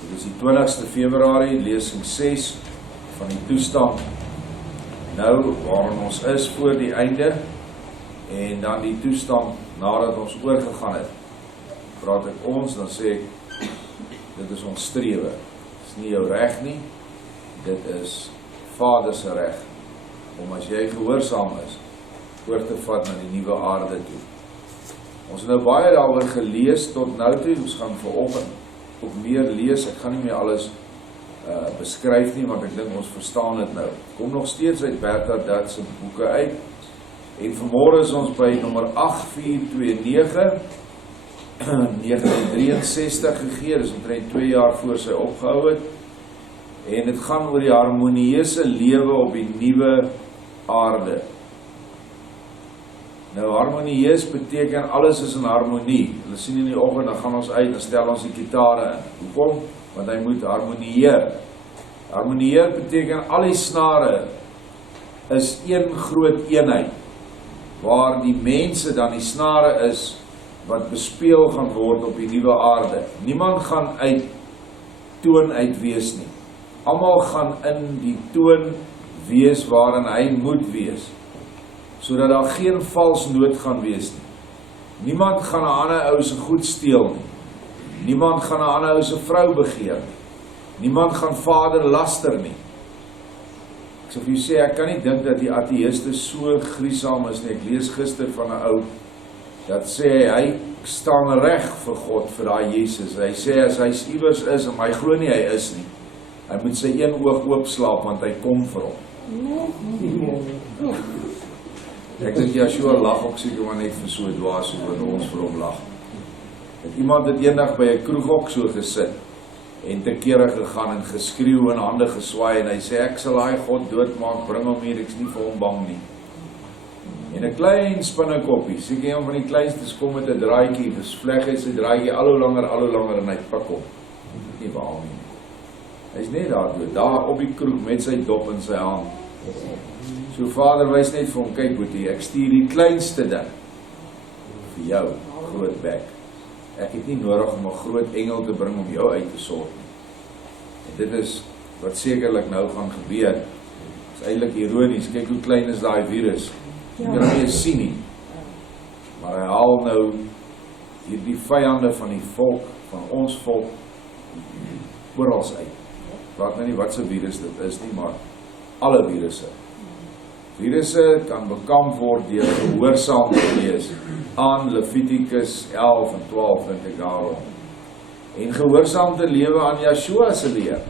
Dit is die 20ste Februarie, lesing 6 van die toestand. Nou, waarin ons is voor die einde, en dan die toestand nadat ons oorgegaan het. Praat ek ons, dan sê ek, dit is ons strewe. Dit is nie jou reg nie, dit is Vader se reg, om as jy gehoorsaam is, oor te vat na die nuwe aarde toe. Ons het nou baie daaroor gelees tot nou toe, ons gaan vanoggend ook meer lees, ek gaan nie meer alles beskryf nie, want ek dink ons verstaan dit nou. Kom nog steeds uit Bernadette se boeke uit, en vanmorgen is ons by nommer 8429, 1963 gegee, dis omtrent 2 jaar voor sy opgehou het, en het gaan oor die harmonieuse lewe op die nuwe aarde. Nou, harmonieus beteken alles is in harmonie. Hulle sien in die oggend, dan gaan ons uit en stel ons die gitare in. Hoekom? Want hy moet harmonieer. Harmonieer beteken al die snare is een groot eenheid, waar die mense dan die snare is, wat bespeel gaan word op die nuwe aarde. Niemand gaan uit toon uit wees nie. Almal gaan in die toon wees waarin hy moet wees, sodat daar geen vals noot gaan wees nie. Niemand gaan 'n ander ou se goed steel nie. Niemand gaan 'n ander ou se vrou begeer nie. Niemand gaan vader laster nie. Ek sê vir jou sê, ek kan nie dink dat die ateïste so griesaam is nie. Ek lees gister van 'n ou, dat sê hy staan reg vir God, vir daai Jesus. Hy sê as hy iewers is, en hy glo nie hy is nie, hy moet sy een oog oopslaap, want hy kom vir hom. Ek dink Yeshua lag ook seker maar net vir so dwaas oor ons vir hom lag. Het iemand het eendag by 'n kroeg ook so gesit en te kere gegaan en geskreeu en hande geswaai en hy sê ek sal daai God doodmaak, bring hom hier, ek's nie vir hom bang nie. En 'n klein spinnekoppie, seker een van die kleinstes kom met 'n draadjie, dis vleg hy sy draadjie al hoe langer en hy pik hom. Nie behaal nie. Hy's net daar op die kroeg met sy dop in sy hand. So vader wys net vir hom, kyk boetie, ek stuur die kleinste ding vir jou, groot bek. Ek het nie nodig om 'n groot engel te bring om jou uit te sort nie. En dit is wat sekerlik nou gaan gebeur. Dit is eintlik ironies, kyk hoe klein is daai virus. Jy kan hom nie sien nie. Maar hy haal nou hierdie vyande van die volk, van ons volk, oral uit. Praat nou nie wat se virus dit is nie, maar alle virusse. Virusse kan bekamp word deur gehoorsaam te wees aan Levitikus 11 en 12 dink ek daarom. En gehoorsaam te lewe aan Yeshua se leer.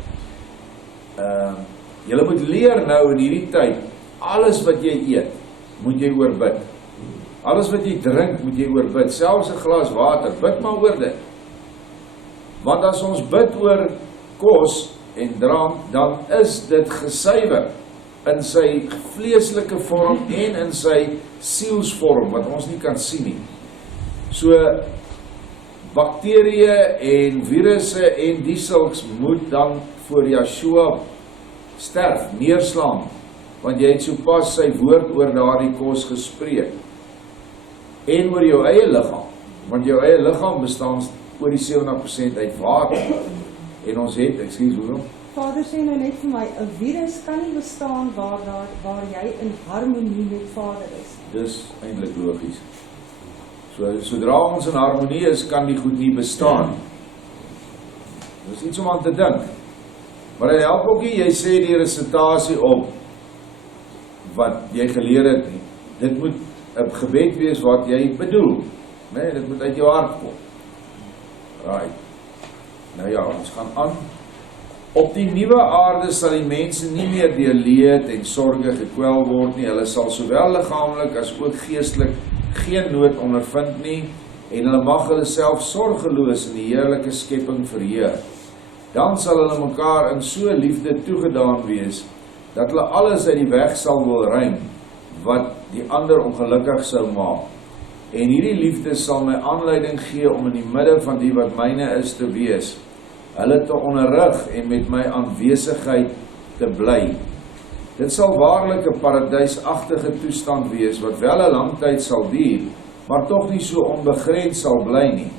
Julle moet leer nou in hierdie tyd, alles wat jy eet, moet jy oorbid. Alles wat jy drink, moet jy oorbid. Selfs 'n glas water, bid maar oor dit. Want as ons bid oor kos en drank, dan is dit gesuiwer in sy vleeslike vorm en in sy sielsvorm, wat ons nie kan sien nie. So, bakterieë en virusse en die sulks moet dan voor Yeshua sterf, neerslaan, want jy het sopas sy woord oor daardie kos gespreek. En oor jou eie liggaam, want jou eie liggaam bestaan oor die 70% uit water. En ons het, hoekom? Vader sê nou net vir my, 'n virus kan nie bestaan waar jy in harmonie met Vader is. Dis eintlik logies. Sodra ons in harmonie is, kan die goed nie bestaan. Dis iets om aan te dink. Maar dit help ook nie, jy sê die resitasie op wat jy geleer het nie. Dit moet 'n gebed wees wat jy bedoel. Nee, dit moet uit jou hart kom. Right. Nou ja, ons gaan aan. Op die nuwe aarde sal die mense nie meer deur leed en sorge gekwel word nie. Hulle sal sowel liggaamlik as ook geestelik geen nood ondervind nie en hulle mag hulle self sorgeloos in die heerlike skepping verheer. Dan sal hulle mekaar in so liefde toegedaan wees dat hulle alles uit die weg sal wil ruim wat die ander ongelukkig sou maak. En hierdie liefde sal my aanleiding gee om in die midde van die wat myne is te wees, hulle te onderrig en met my aanwesigheid te bly. Dit sal waarlik 'n paradysagtige toestand wees, wat wel 'n lang tyd sal duur, maar tog nie so onbegrens sal bly nie.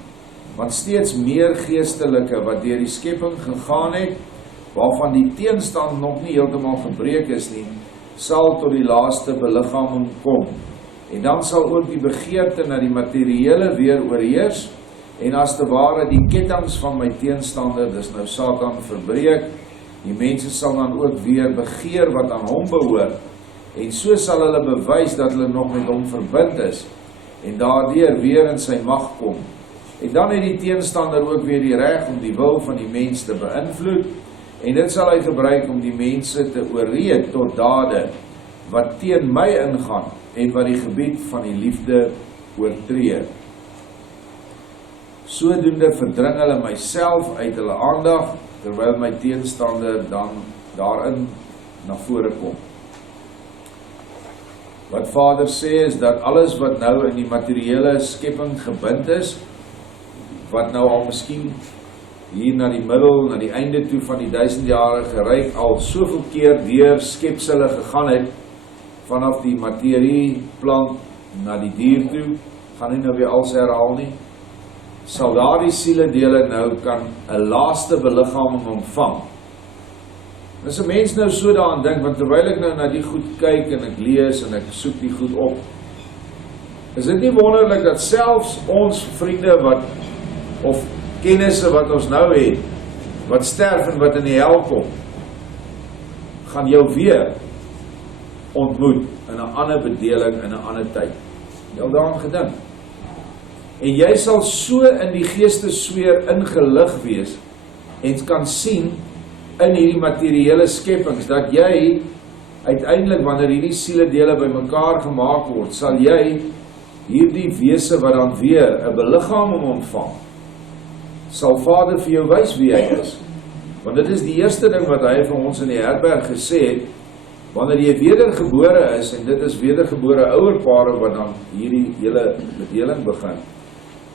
want steeds meer geestelike wat deur die skepping gegaan het, waarvan die teenstand nog nie heeltemal gebreek is nie, sal tot die laaste beliggaaming kom. En dan sal ook die begeerte na die materiële weer oorheers, en as te ware die kettinge van my teenstander, dis nou Satan, verbreek. Die mense sal dan ook weer begeer wat aan hom behoort, en so sal hulle bewys dat hulle nog met hom verbind is, en daardeur weer in sy mag kom. En dan het die teenstander ook weer die reg om die wil van die mens te beïnvloed, en dit sal hy gebruik om die mense te oorreed tot dade wat teen my ingaan, en wat die gebied van die liefde oortree. Sodoende verdring hulle myself uit hulle aandag, terwyl my teenstander dan daarin na vore kom. Wat Vader sê is dat alles wat nou in die materiële skepping gebind is, wat nou al miskien hier na die middel, na die einde toe van die 1000-jarige ryk al soveel keer deur skepsele gegaan het, vanaf die materie, plant, na die dier toe, gaan nie nou weer alles herhaal nie, sal daardie sieledele nou kan 'n laaste beliggaaming ontvang. As 'n mens nou so daaraan dink, want terwyl ek nou na die goed kyk en ek lees en ek soek die goed op, is dit nie wonderlik dat selfs ons vriende wat, of kennisse wat ons nou het, wat sterf en wat in die hel kom, gaan jou weer ontmoet in 'n ander bedeling, in 'n ander tyd. Jy al daaraan gedink? En jy sal so in die geestesfeer ingelig wees en kan sien in hierdie materiële skepings dat jy uiteindelik, wanneer hierdie sieledele bymekaar gemaak word, sal jy hierdie wese wat dan weer 'n beliggaaming ontvang, sal Vader vir jou wys wie hy is. Want dit is die eerste ding wat hy vir ons in die herberg gesê het, wanneer jy wedergebore is, en dit is wedergebore ouerpare wat dan hierdie hele bedeling begin,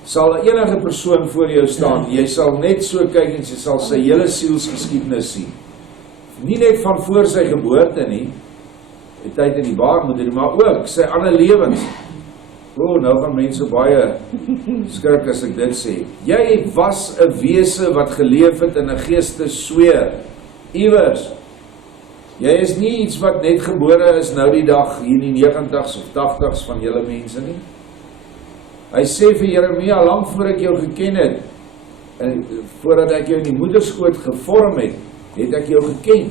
sal enige persoon voor jou staan, jy sal net so kyk en jy sal sy hele sielsgeskiedenis sien. Nie net van voor sy geboorte nie, die tyd in die baarmoeder, maar ook sy ander lewens. Nou gaan mense baie skrik as ek dit sê. Jy was 'n wese wat geleef het in 'n geestesfeer, iewers. Jy is nie iets wat net gebore is nou die dag, hier in die 90s of 80s van julle mense nie. Hy sê vir Jeremia, lank voor ek jou geken het, en voordat ek jou in die moederskoot gevorm het ek jou geken.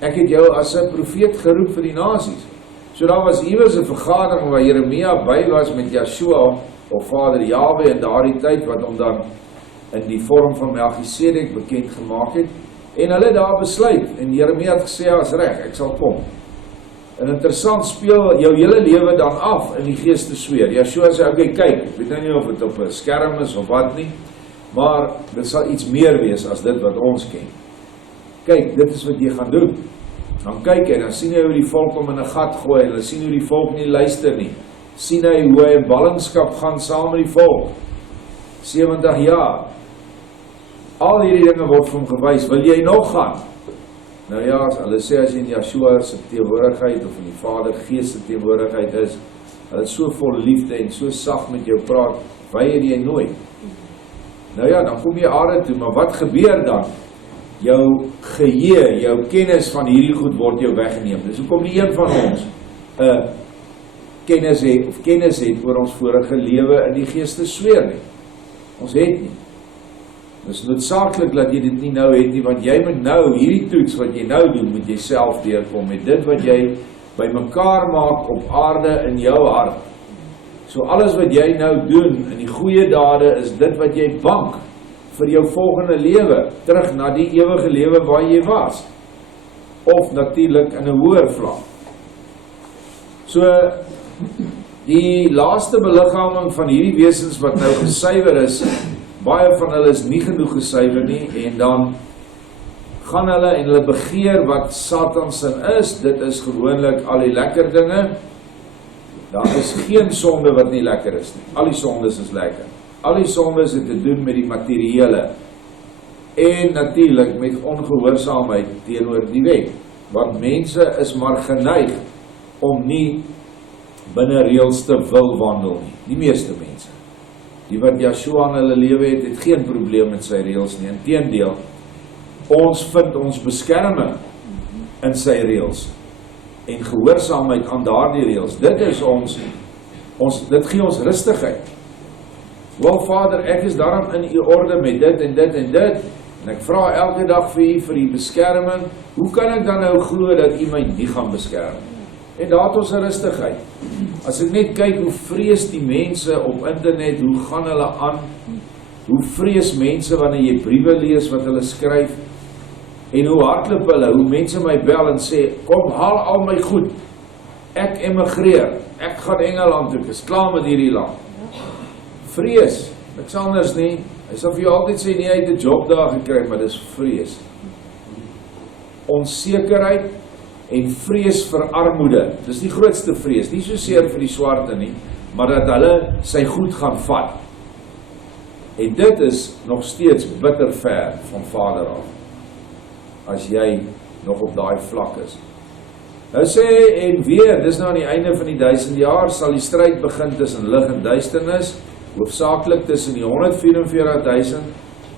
Ek het jou as 'n profeet geroep vir die nasies. So daar was iewers 'n vergadering waar Jeremia by was met Joshua, of Vader Jahwe in daardie tyd, wat hom dan in die vorm van Melchisedek bekend gemaak het, en hulle daar besluit, en Jeremia het gesê, as reg, ek sal kom. En interessant, speel jou hele lewe dan af in die geestesfeer. Joshua sê, okay, kyk, ek weet nou nie of dit op 'n skerm is of wat nie, maar dit sal iets meer wees as dit wat ons ken. Kyk, dit is wat jy gaan doen. Dan kyk hy, dan sien hy hoe die volk hom in 'n gat gooi, hulle sien hoe die volk nie luister nie. Sien hy hoe hy in ballingskap gaan saam met die volk. 70 jaar. Al hierdie dinge word vir hom gewys, wil jy nog gaan? Nou ja, hulle sê as jy in Joshua se teenwoordigheid of in die Vader Gees se teenwoordigheid is, hulle is so vol liefde en so sag met jou praat, weier jy nooit. Nou ja, dan kom jy aarde toe, maar wat gebeur dan? Jou geheue, jou kennis van hierdie goed word jou weggeneem. Dis hoekom nie een van ons kennis het oor ons vorige lewe in die geestesfeer nie. Ons het nie. Dis noodsaaklik dat jy dit nie nou het nie, want jy moet nou, hierdie toets wat jy nou doen, moet jy self deurkom met dit wat jy bymekaar maak op aarde in jou hart. So alles wat jy nou doen in die goeie dade is dit wat jy bank vir jou volgende lewe, terug na die ewige lewe waar jy was. Of natuurlik in 'n hoër vlak. So, die laaste beliggaaming van hierdie wesens wat nou gesuiwer is, baie van hulle is nie genoeg gesuiwer nie, en dan gaan hulle en hulle begeer wat Satan sin is. Dit is gewoonlik al die lekker dinge. Daar is geen sonde wat nie lekker is nie. Al die sondes is lekker. Al die sondes het te doen met die materiële. En natuurlik met ongehoorsaamheid teenoor die wet. Want mense is maar geneig om nie binne reëls te wil wandel nie. Die meeste mense. die wat Yeshua in hulle lewe het, het geen probleem met sy reëls nie. Inteendeel, ons vind ons beskerming in sy reëls en gehoorsaamheid aan daardie reëls. Dit is dit gee ons rustigheid. Wel Vader, ek is daarom in u orde met dit en dit en dit, en ek vra elke dag vir u vir die beskerming. Hoe kan ek dan nou glo dat u my nie gaan beskerm? En daar het ons 'n rustigheid. As ek net kyk hoe vrees die mense op internet, hoe gaan hulle aan, hoe vrees mense wanneer jy briewe lees wat hulle skryf, en hoe hardloop hulle, hoe mense my bel en sê, kom haal al my goed, ek emigreer, ek gaan Engeland toe, ek is klaar met hierdie land. Vrees, niks anders nie. Hy sal vir jou altyd sê, nie, hy het 'n job daar gekry, maar dis vrees. Onsekerheid en vrees vir armoede, dis die grootste vrees, nie so seer vir die swarte nie, maar dat hulle sy goed gaan vat. En dit is nog steeds bitter ver van Vader af, as jy nog op daai vlak is. Nou sê, en weer, dis nou aan die einde van die 1000 jaar, sal die stryd begin tussen lig en duisternis, hoofsaaklik tussen die 144.000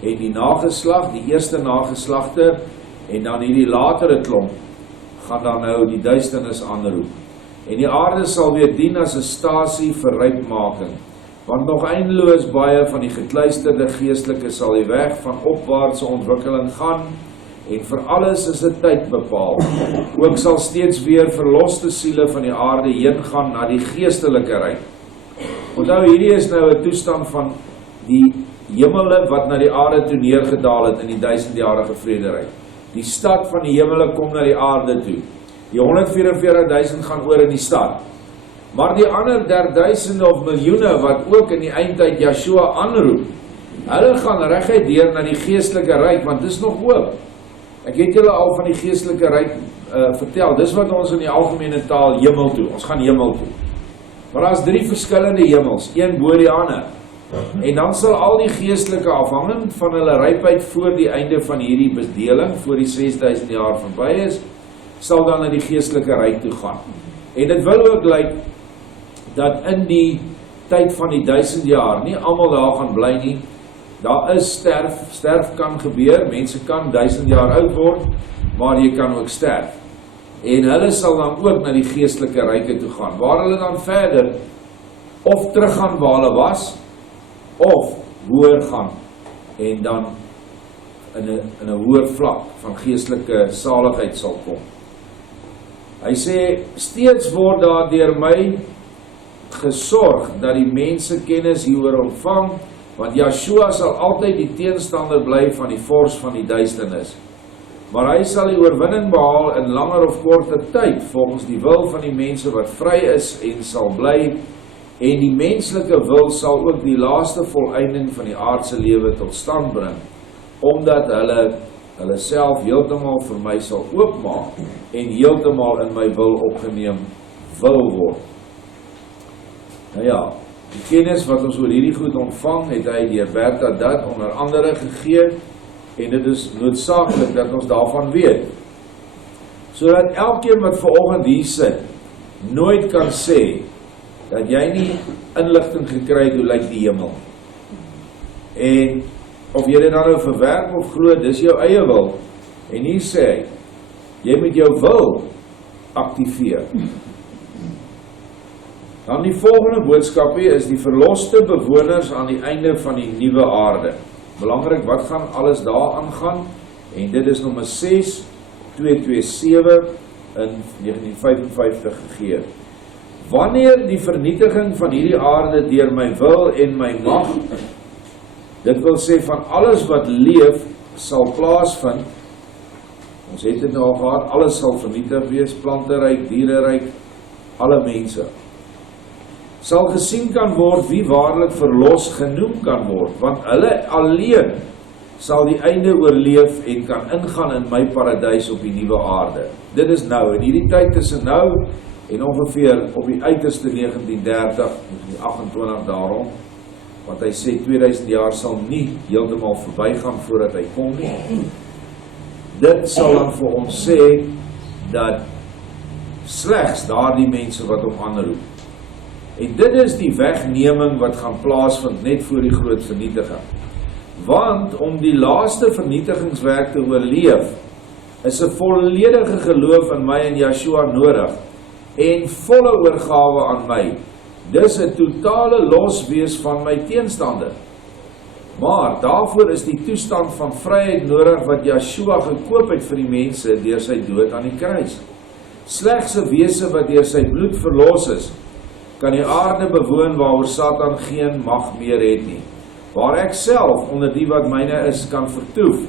en die nageslag, die eerste nageslagte, en dan hierdie latere klomp, gaan dan nou die duisternis aanroep. En die aarde sal weer dien as 'n stasie vir rypmaking, want nog eindeloos baie van die gekluisterde geestelike sal die weg van opwaartse ontwikkeling gaan, en vir alles is 'n tyd bepaal. Ook sal steeds weer verloste siele van die aarde heen gaan na die geestelike ryk. Onthou, hierdie is nou 'n toestand van die hemele wat na die aarde toe neergedaal het in die 1000-jarige vrederyk. Die stad van die hemele kom na die aarde toe. Die 144.000 gaan oor in die stad. Maar die ander 1000 of miljoene wat ook in die eindtyd Yeshua aanroep, hulle gaan reguit deur na die geestelike ryk, want dis nog oop. Ek het julle al van die geestelike ryk vertel. Dis wat ons in die algemene taal hemel toe. Ons gaan hemel toe. Maar daar is 3 verskillende hemels, een bo die ander. En dan sal al die geestelike afhangend van hulle rypheid voor die einde van hierdie bedeling, voor die 6000 jaar verby is, sal dan na die geestelike ryk toe gaan. En dit wil ook lyk dat in die tyd van die 1000 jaar, nie almal daar gaan bly nie. Daar is sterf kan gebeur, mense kan 1000 jaar oud word, maar jy kan ook sterf. En hulle sal dan ook na die geestelike ryke toe gaan, waar hulle dan verder of teruggaan waar hulle was, of hoër gaan, en dan in 'n hoër vlak van geestelike saligheid sal kom. Hy sê, steeds word daar deur my gesorg dat die mense kennis hieroor ontvang, want Yeshua sal altyd die teenstander bly van die vors van die duisternis. Maar hy sal die oorwinning behaal in langer of korter tyd, volgens die wil van die mense wat vry is en sal bly, en die menslike wil sal ook die laaste volleinding van die aardse lewe tot stand bring, omdat hulle self heeltemal vir my sal oopmaak, en heeltemal in my wil opgeneem wil word. Nou ja, die kennis wat ons oor hierdie goed ontvang, het hy deur Bertha dat onder andere gegee, en dit is noodsaaklik dat ons daarvan weet, sodat elkeen wat vanoggend hier sit, nooit kan sê, dat jy nie inligting gekry het hoe lyk die hemel. En of jy dit dan nou verwerp of glo, dis jou eie wil. En hier sê hy, jy moet jou wil aktiveer. Dan die volgende boodskap hier is die verloste bewoners aan die einde van die nuwe aarde. Belangrik, wat gaan alles daar aangaan? En dit is nommer 6:227 in 1955 gegee. Wanneer die vernietiging van hierdie aarde deur my wil en my mag, dit wil sê van alles wat leef, sal plaasvind, ons het dit nou al gehad, alles sal vernietig wees, planteryk, diereryk, alle mense, sal gesien kan word wie waarlik verlos genoem kan word, want hulle alleen sal die einde oorleef en kan ingaan in my paradys op die nuwe aarde. Dit is nou, in hierdie tyd tussen nou en ongeveer op die uiterste 1930, 28 daarom, want hy sê 2000 jaar sal nie heeltemal verbygaan voordat hy kom nie. Dit sal dan vir ons sê, dat slegs daardie mense wat hom aanroep, En dit is die wegneming wat gaan plaasvind net voor die groot vernietiging. Want om die laaste vernietigingswerk te oorleef, is 'n volledige geloof in my en Yeshua nodig, en volle oorgawe aan my. Dis 'n totale loswees van my teenstander. Maar daarvoor is die toestand van vryheid nodig wat Yeshua gekoop het vir die mense deur sy dood aan die kruis. Slegs 'n wese wat deur sy bloed verlos is, kan die aarde bewoon waaroor Satan geen mag meer het nie. Waar ek self onder die wat myne is kan vertoef,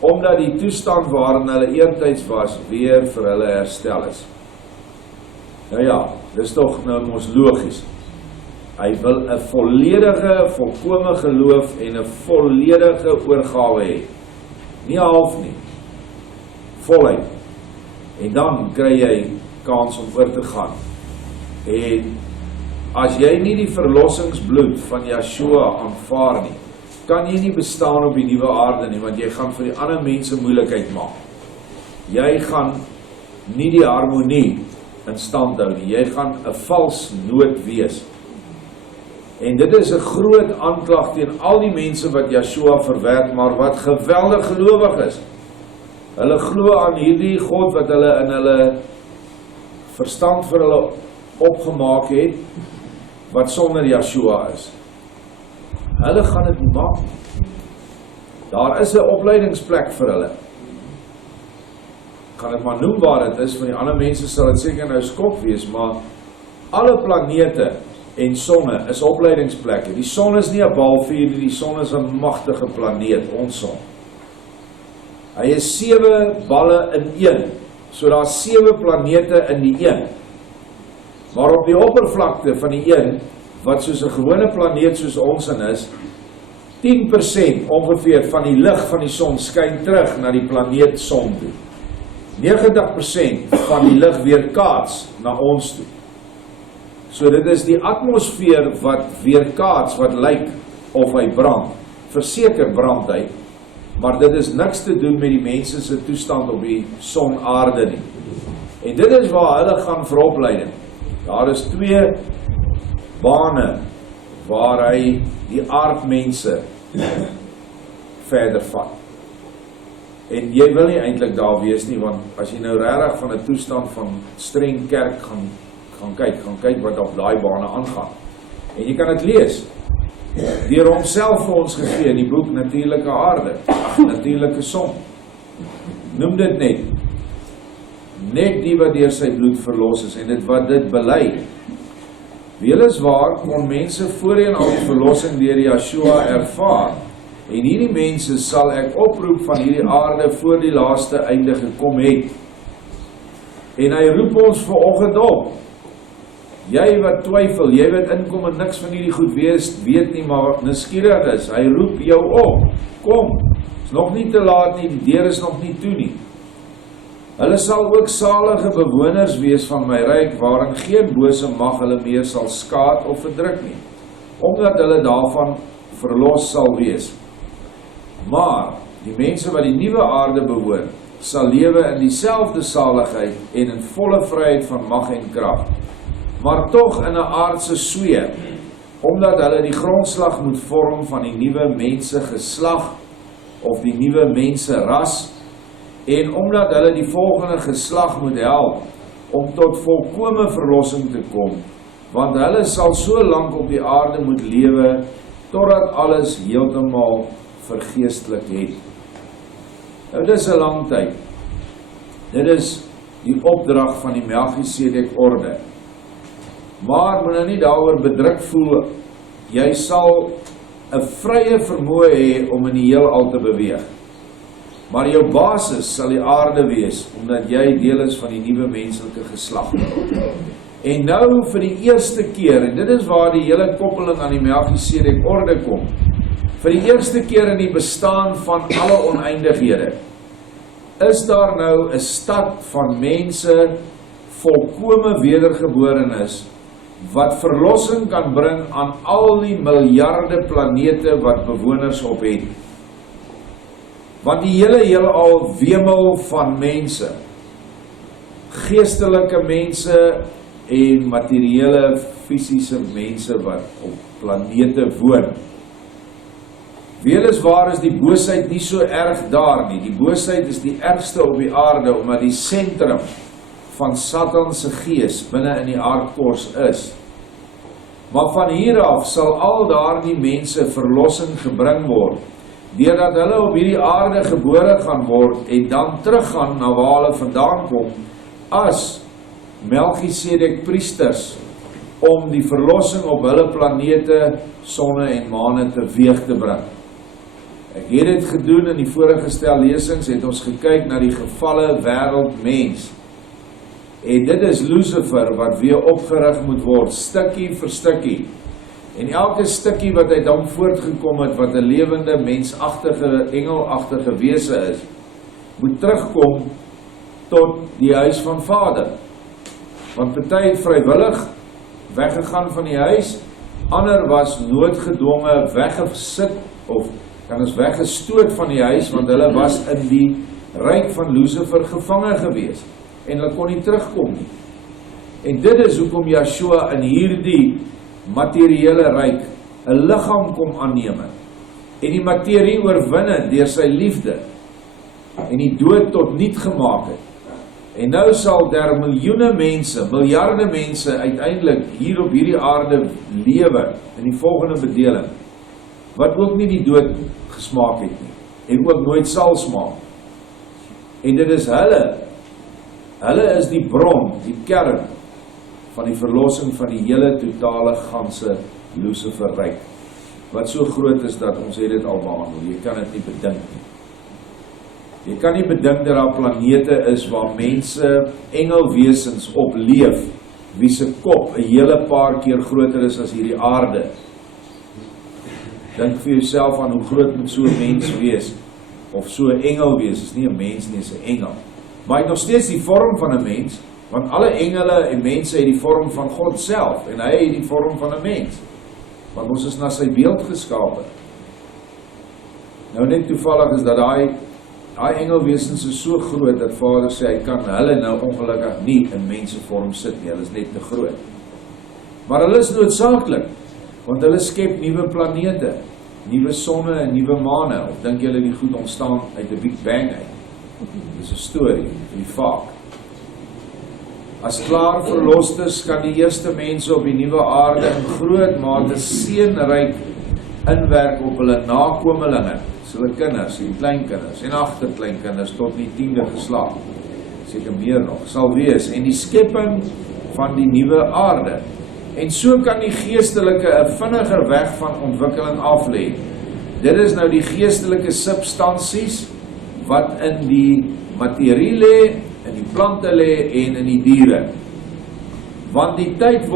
omdat die toestand waarin hulle eertyds was, weer vir hulle herstel is. Nou ja, dis tog nou mos logies. Hy wil 'n volledige, volkome geloof en 'n volledige oorgawe hê. Nie half nie. Voluit. En dan kry jy kans om oor te gaan. En as jy nie die verlossingsbloed van Yeshua aanvaar nie, kan jy nie bestaan op die nuwe aarde nie, want jy gaan vir die ander mense moeilikheid maak. Jy gaan nie die harmonie in stand hou nie. Jy gaan 'n vals nood wees. En dit is 'n groot aanklag teen al die mense wat Yeshua verwerp, maar wat geweldig gelowig is. Hulle glo aan hierdie God wat hulle in hulle verstand vir hulle opgemaak het, wat sonder Yeshua is. Hulle gaan dit nie maak nie. Daar is 'n opleidingsplek vir hulle. Kan dit maar noem waar dit is, van die ander mense sal dit seker nou skok wees, maar alle planete en sonne is opleidingsplekke. Die son is nie 'n balvuur nie, die son is 'n magtige planeet, ons son. Hy is 7 balle in een, so daar is 7 planete in die een. Maar op die oppervlakte van die een, wat soos 'n gewone planeet soos ons in is, 10% ongeveer van die lig van die son skyn terug na die planeet son toe. 90% van die lig weerkaats na ons toe. So dit is die atmosfeer wat weerkaats, wat lyk of hy brand. Verseker brand hy, maar dit is niks te doen met die mense se toestand op die son-aarde nie. En dit is waar hulle gaan vir opleiding. Daar is 2 bane waar hy die aardmense verder vat. En jy wil nie eintlik daar wees nie, want as jy nou regtig van 'n toestand van streng kerk gaan kyk wat op daai bane aangaan. En jy kan dit lees. Deur homself vir ons gegee in die boek Natuurlike Aarde, Natuurlike Son. Noem dit net. Net die wat deur sy bloed verlos is en dit wat dit bely. Weliswaar kon mense voorheen al die verlossing deur Yeshua ervaar. En hierdie mense sal ek oproep van hierdie aarde voor die laaste einde gekom het. En hy roep ons vanoggend op. Jy wat twyfel, jy wat inkom en niks van hierdie goed weet nie, maar nuuskierig is, hy roep jou op. Kom, is nog nie te laat nie, die deur is nog nie toe nie. Hulle sal ook salige bewoners wees van my ryk, waarin geen bose mag hulle meer sal skaad of verdruk nie, omdat hulle daarvan verlos sal wees. Maar die mense wat die nuwe aarde bewoon, sal lewe in dieselfde saligheid en in volle vryheid van mag en krag, maar tog in 'n aardse swee, omdat hulle die grondslag moet vorm van die nuwe mense geslag of die nuwe mense ras, en omdat hulle die volgende geslag moet help om tot volkome verlossing te kom, want hulle sal so lank op die aarde moet lewe totdat alles heeltemal vergeestelik het. Nou dis 'n lang tyd. Dit is die opdrag van die Melchisedek orde. Maar moet nou nie daaroor bedruk voel. Jy sal 'n vrye vermoë hê om in die heelal te beweeg. Maar jou basis sal die aarde wees, omdat jy deel is van die nuwe menslike geslag. En nou vir die eerste keer, en dit is waar die hele koppeling aan die Melchisedek orde kom, vir die eerste keer in die bestaan van alle oneindighede, is daar nou 'n stad van mense, volkome wedergeborenes, wat verlossing kan bring aan al die miljarde planete wat bewoners op het. Want die hele heelal wemel van mense, geestelike mense, en materiële, fisiese mense wat op planete woon. Weliswaar is die boosheid nie so erg daar nie. Die boosheid is die ergste op die aarde, omdat die sentrum van Satan se gees binne in die aardkors is. Maar van hier af sal al daardie mense verlossing gebring word, deurdat hulle op hierdie aarde gebore gaan word en dan teruggaan na waar hulle vandaan kom, as Melchisedek priesters, om die verlossing op hulle planete, sonne en maane teweeg te bring. Ek het dit gedoen in die vorige stel lesings, het ons gekyk na die gevalle wêreldmens. En dit is Lucifer wat weer opgerig moet word, stukkie vir stukkie. En elke stukkie wat uit hom voortgekom het, wat 'n lewende, mensagtige, engelagtige wese is, moet terugkom tot die huis van Vader. Want party het vrywillig weggegaan van die huis, ander was noodgedwonge weggesit, of kan ons weggestoot van die huis, want hulle was in die ryk van Lucifer gevange gewees, en hulle kon nie terugkom nie. En dit is hoekom Yeshua in hierdie materiële ryk 'n liggaam kom aanneem en die materie oorwin het deur sy liefde en die dood tot niet gemaak het. En nou sal daar miljoene mense, miljarde mense uiteindelik hier op hierdie aarde lewe in die volgende bedeling, wat ook nie die dood gesmaak het nie en ook nooit sal smaak. En dit is hulle is die bron, die kern van die verlossing van die hele totale ganse Luciferryk, wat so groot is dat ons het dit al behandel. Jy kan dit nie bedink nie. Jy kan nie bedink dat daar planete is waar mense, engelwesens op leef, wie se kop 'n hele paar keer groter is as hierdie aarde. Dink vir jouself aan hoe groot moet so 'n mens wees, of so 'n engel wees. Is nie 'n mens nie, is 'n engel. Maar hy het nog steeds die vorm van 'n mens, want alle engele en mense het die vorm van God self, en hy het die vorm van 'n mens, want ons is na sy beeld geskape. Nou net toevallig is dat daai engelwesens is so groot, dat Vader sê, hy kan hulle nou ongelukkig nie in mensevorm sit nie, hulle is net te groot. Maar hulle is noodsaaklik, want hulle skep nuwe planete, nuwe sonne en nuwe maane, of dink julle die goed ontstaan uit 'n Big Bang uit? Dis 'n storie, die vaak. As klaar verlostes kan die eerste mense op die nuwe aarde in groot mate seënryk inwerk op hulle nakomelinge, hulle kinders en kleinkinders en agterkleinkinders tot die 10de geslag, seker meer nog, sal wees, en die skepping van die nuwe aarde. En so kan die geestelike 'n vinniger weg van ontwikkeling af lê. Dit is nou die geestelike substansies wat in die materie lê, in die plante lê en in die diere. Want die tyd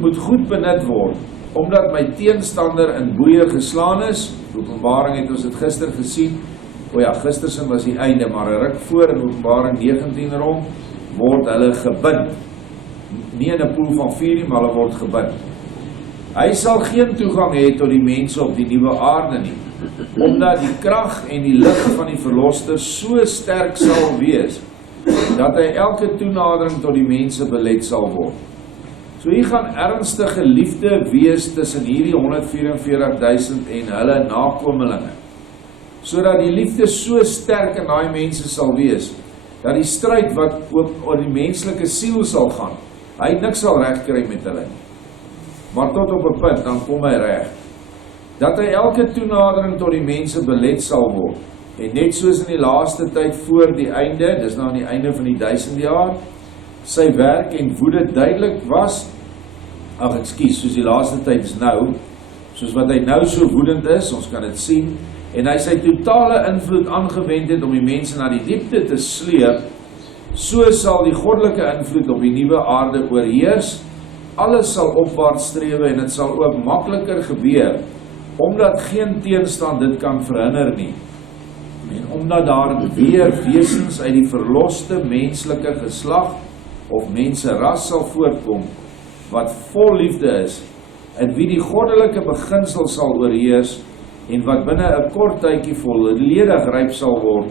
moet goed benut word, omdat my teenstander in boeye geslaan is. Openbaring het ons dit gister gesien. Gistersin was die einde, maar 'n ruk voor in Openbaring 19 rond word hulle gebind. Nie in 'n poel van vuur nie, maar hulle word gebind. Hy sal geen toegang hê tot die mense op die nuwe aarde nie, omdat die krag en die lig van die verloste so sterk sal wees, dat hy elke toenadering tot die mense belet sal word. So hier gaan ernstige liefde wees tussen hierdie 144.000 en hulle nakomelinge, sodat die liefde so sterk in daai mense sal wees, dat die stryd wat oor die menslike siel sal gaan, hy niks sal regkry met hulle nie. Maar tot op 'n punt, dan kom hy reg. Dat hy elke toenadering tot die mense belet sal word, en net soos in die laaste tyd voor die einde, dis nou aan die einde van die 1000 jaar, sy werk en woede duidelik was, soos die laaste tyd is nou, soos wat hy nou so woedend is, ons kan dit sien, en hy sy totale invloed aangewend het om die mense na die diepte te sleep, so sal die goddelike invloed op die nuwe aarde oorheers, alles sal opwaarts strewe en dit sal ook makliker gebeur, omdat geen teenstand dit kan verhinder nie, en omdat daar weer wesens uit die verloste menslike geslag of menseras sal voortkom, wat vol liefde is, en wie die goddelike beginsel sal oorheers, en wat binne 'n kort tydjie volledig ryp sal word,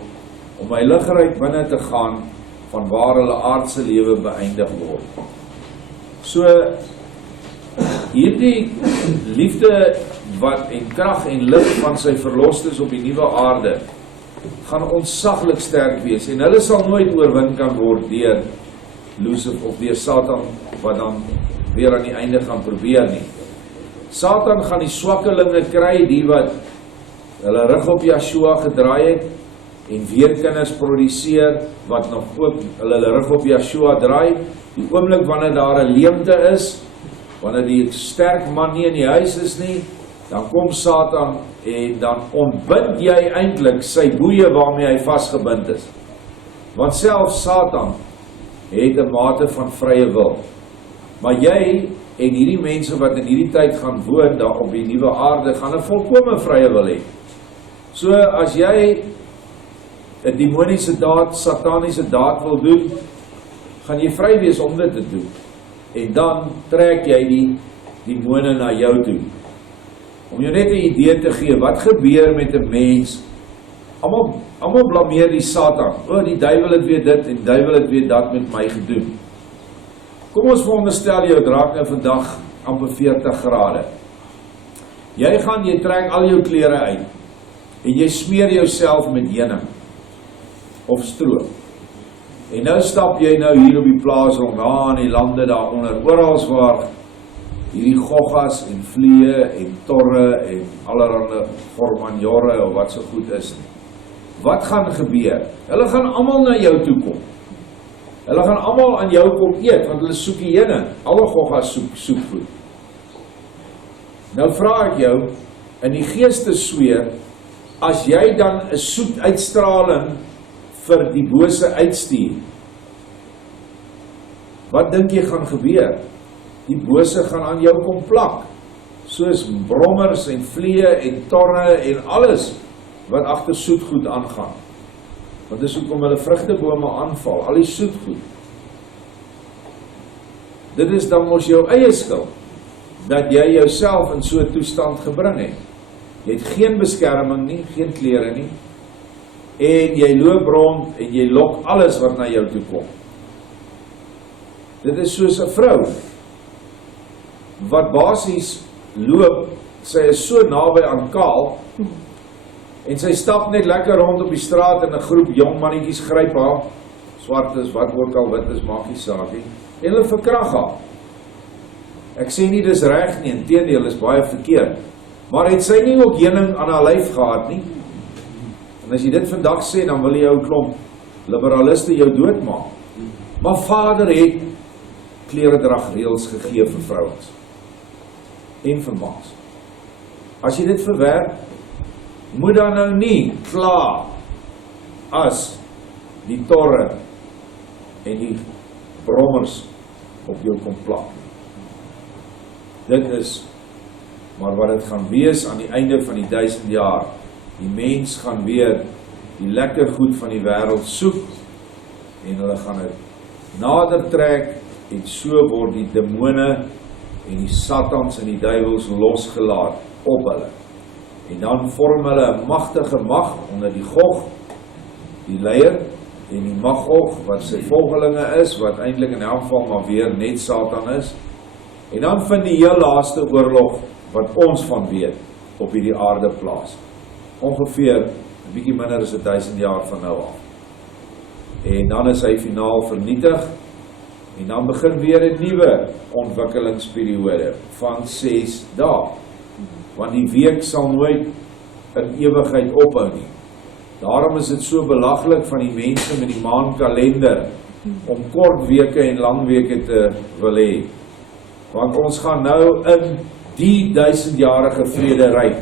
om by ligryk binne te gaan, van waar hulle aardse lewe beëindig word. So, hierdie liefde wat en krag en lig van sy verlostes op die nuwe aarde, gaan ontsaglik sterk wees, en hulle sal nooit oorwin kan word deur Lucifer of deur Satan, wat dan weer aan die einde gaan probeer nie. Satan gaan die swakkelinge kry, die wat hulle rug op Yeshua gedraai het, en weer kinders produseer, wat nog ook hulle rug op Yeshua draai, die oomblik wanneer daar 'n leemte is, wanneer die sterk man nie in die huis is nie, dan kom Satan en dan ontbind jy eintlik sy boeie waarmee hy vasgebind is. Want selfs Satan het 'n mate van vrye wil. Maar jy en hierdie mense wat in hierdie tyd gaan woon daar op die nuwe aarde, gaan 'n volkomme vrye wil hê. So as jy 'n demoniese daad, sataniese daad wil doen, gaan jy vry wees om dit te doen. En dan trek jy die demone na jou toe. Om jou net 'n idee te gee, wat gebeur met 'n mens? Almal blameer die Satan. Die duiwel het weer dit en die duiwel het weer dat met my gedoen. Kom ons veronderstel jou draak nou vandag amper 40 grade. Jy trek al jou klere uit en jy smeer jouself met heuning of stroop. En nou stap jy nou hier op die plaas rond, daar in die lande daaronder, oral waar hierdie goggas en vliee en torre en allerhande formanjorre of wat so goed is nie. Wat gaan gebeur? Hulle gaan almal na jou toe kom. Hulle gaan almal aan jou kom eet, want hulle soek die heuning. Alle goggas soek voed. Nou vra ek jou, in die geestesfeer, as jy dan 'n soet uitstraling vir die bose uitstuur, wat dink jy gaan gebeur? Die bose gaan aan jou kom plak, soos brommers en vliee en torre en alles wat agter soetgoed aangaan. Want dis hoekom hulle vrugtebome aanval, al die soetgoed. Dit is dan mos jou eie skuld, dat jy jouself in so 'n toestand gebring het. Jy het geen beskerming nie, geen klere nie, en jy loop rond en jy lok alles wat na jou toe kom. Dit is soos 'n vrou, wat basies loop, sy is so naby aan kaal, en sy stap net lekker rond op die straat en 'n groep jong mannetjies gryp haar, swart is, wat ook al wit is, maak nie saak nie, en hulle verkrag haar. Ek sê nie dis reg nie, inteendeel is baie verkeerd, maar het sy nie ook heuning aan haar lyf gehad nie? En as jy dit vandag sê, dan wil jy jou klomp liberaliste jou doodmaak. Maar Vader het kleredragreëls gegee vir vrouens en vir mans. As jy dit verwerk, moet dan nou nie kla as die torre en die brommers op jou kom plak. Dit is maar wat dit gaan wees aan die einde van die 1000 jaar. Die mens gaan weer die lekker goed van die wêreld soek en hulle gaan dit nader trek en so word die demone en die satans en die duiwels losgelaat op hulle. En dan vorm hulle 'n magtige mag onder die Gog, die leier, en die Magog wat sy volgelinge is, wat eintlik in elk geval maar weer net Satan is. En dan vind die heel laaste oorlog wat ons van weet op hierdie aarde plaas. Ongeveer 'n bietjie minder as 1000 jaar van nou af. En dan is hy finaal vernietig en dan begin weer 'n nuwe ontwikkelingsperiode van 6 dae. Want die week sal nooit in ewigheid ophou nie. Daarom is dit so belaglik van die mense met die maankalender om kort weke en lang weke te wil hê. Want ons gaan nou in die 1000-jarige vrederyk,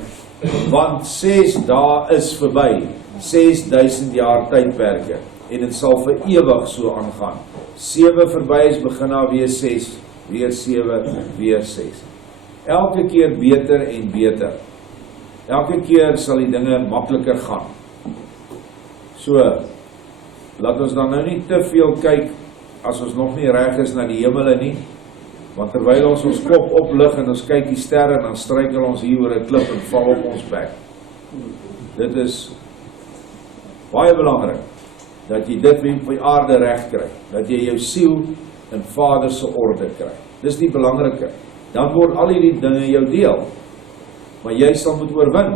want 6 dae is verby, 6000 jaar tydperke, en dit sal vir ewig so aangaan. 7 verby is, begin daar weer 6, weer 7, weer 6. Elke keer beter en beter. Elke keer sal die dinge makliker gaan. So, laat ons dan nou nie te veel kyk, as ons nog nie reg is na die hemele nie, want terwyl ons kop oplig en ons kyk die sterre, dan struikel ons hier oor 'n klip en val op ons bek. Dit is baie belangrik, dat jy dit weer op die aarde reg kry, dat jy jou siel in Vader se orde kry. Dis die belangrike. Dan word al hierdie dinge jou deel. Maar jy sal moet oorwin.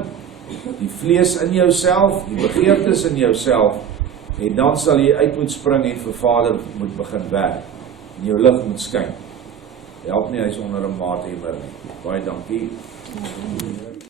Die vlees in jouself, die begeertes in jouself, en dan sal jy uit moet spring en vir Vader moet begin werk. En jou lig moet skyn. Help nie, hy is onder 'n maathemmer nie. Baie dankie.